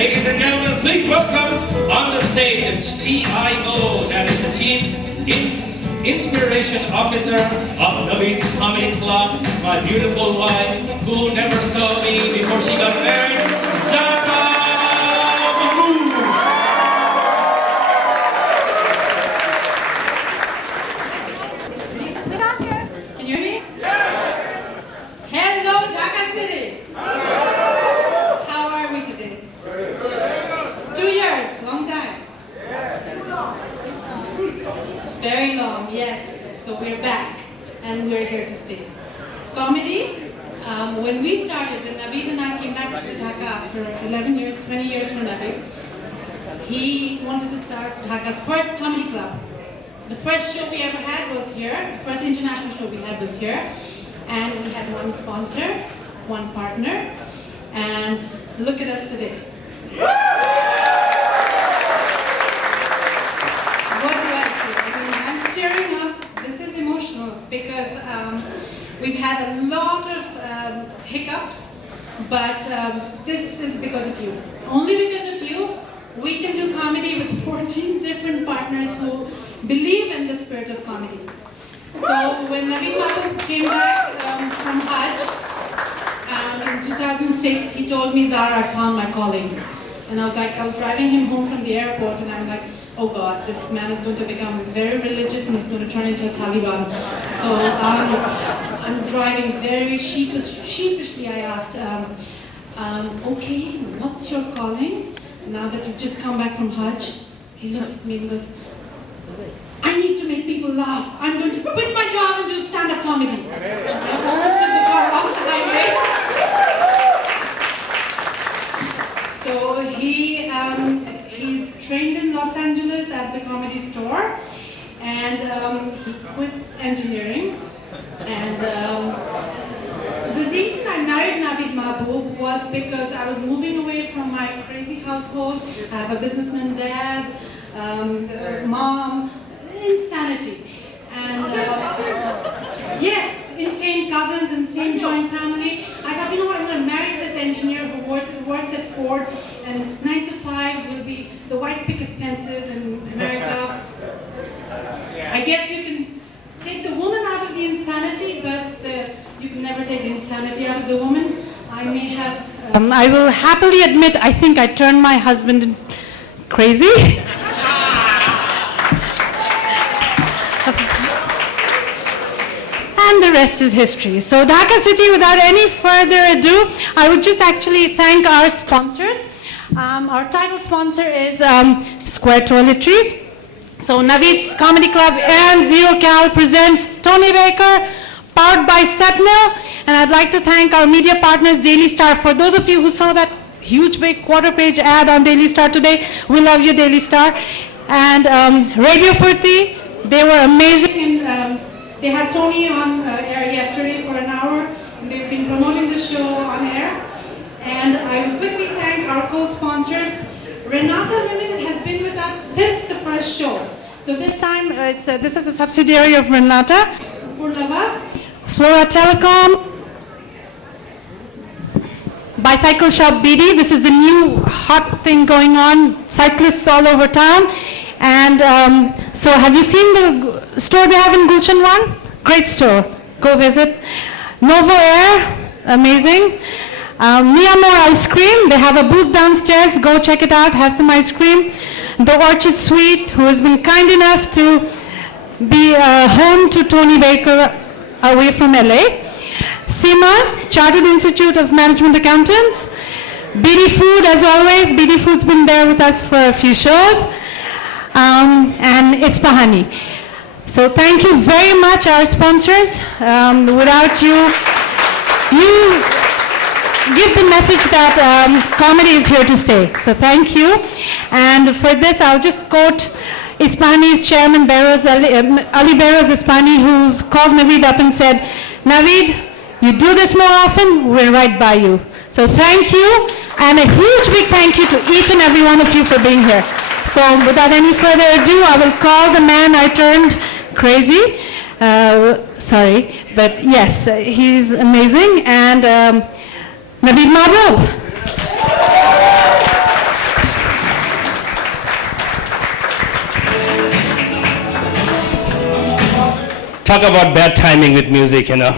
Ladies and gentlemen, please welcome on the stage the CIO, that is the Chief Inspiration Officer of Naveed's Comedy Club, my beautiful wife, who never saw me before she got married, Zara Mahbub. Can you hear me? Yes. Hello, Dhaka City. How are we today? 2 years, long time. Very long, yes. So we're back and we're here to stay. Comedy, when we started, when Naveed and I came back to Dhaka after 11 years, 20 years from Naveed, he wanted to start Dhaka's first comedy club. The first show we ever had was here. The first international show we had was here. And we had one sponsor, one partner, and look at us today. What do I say? I mean, I'm tearing up. This is emotional because we've had a lot of hiccups, but this is because of you. Only because of you, we can do comedy with 14 different partners who believe in the spirit of comedy. So when Naveed Mahbub came back from Hajj in 2006, he told me, Zara, I found my calling. And I was like, I was driving him home from the airport and I'm like, oh God, this man is going to become very religious and he's going to turn into a Taliban. So I'm driving very sheepishly. I asked, okay, what's your calling? Now that you've just come back from Hajj, he looks at me and goes, I need to make people laugh. I'm going to quit my job and do stand-up comedy. I almost took the car off the highway. So he's trained in Los Angeles at the Comedy Store, and he quit engineering. And the reason I married Naveed Mahbub was because I was moving away from my crazy household. I have a businessman dad, mom, insanity. And yes, insane cousins, insane joint family. I thought, you know what, I'm going to marry this engineer who works at Ford, and 9 to 5 will be the white picket fences in America. I guess you can take the woman out of the insanity, but you can never take the insanity out of the woman. I may have... I will happily admit, I think I turned my husband crazy. And the rest is history. So Dhaka City, without any further ado, I would just actually thank our sponsors. Our title sponsor is Square Toiletries. So Naveed's Comedy Club and Zero Cal presents Tony Baker, powered by Setnil. And I'd like to thank our media partners, Daily Star. For those of you who saw that huge big quarter-page ad on Daily Star today, we love you, Daily Star. And Radio Furti, they were amazing. And, they had Tony on air yesterday for an hour, and they've been promoting the show on air. And I will quickly thank our co-sponsors. Renata Limited has been with us since the first show. So this time, this is a subsidiary of Renata. Purnava, Flora Telecom, Bicycle Shop BD. This is the new hot thing going on, cyclists all over town. And so have you seen the store they have in Gulshan 1? Great store. Go visit. Novo Air, amazing. Miyamore Ice Cream, they have a booth downstairs. Go check it out, have some ice cream. The Orchid Suite, who has been kind enough to be home to Tony Baker away from LA. SEMA, Chartered Institute of Management Accountants. BD Food, as always. BD Food's been there with us for a few shows. And Isfahani. So thank you very much, our sponsors. Without you, you give the message that comedy is here to stay. So thank you. And for this, I'll just quote Isfahani's chairman, Ali Behrouz Isfahani, who called Naveed up and said, Naveed, you do this more often, we're right by you. So thank you, and a huge big thank you to each and every one of you for being here. So without any further ado, I will call the man I turned crazy. Sorry, but yes, he's amazing. And Naveed Mahbub. Talk about bad timing with music, you know.